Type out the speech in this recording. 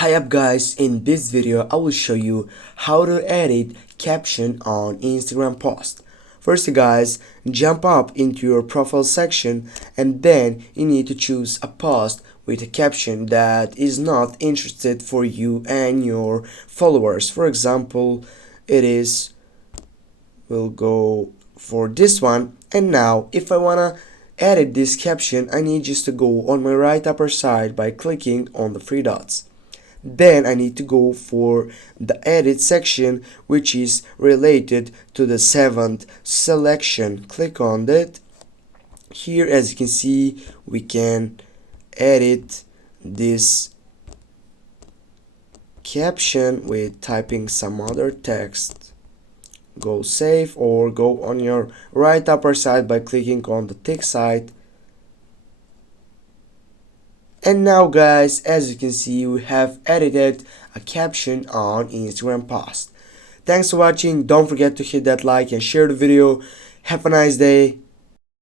Hi up guys, in this video I will show you how to edit caption on Instagram post. First guys, jump up into your profile section and then you need to choose a post with a caption that is not interested for you and your followers. For example, we'll go for this one. And now if I wanna edit this caption, I need just to go on my right upper side by clicking on the three dots. Then I need to go for the edit section, which is related to the seventh selection. Click on that. Here, as you can see, we can edit this caption with typing some other text. Go save or go on your right upper side by clicking on the tick side. And now guys, as you can see, we have edited a caption on Instagram post. Thanks for watching. Don't forget to hit that like and share the video. Have a nice day.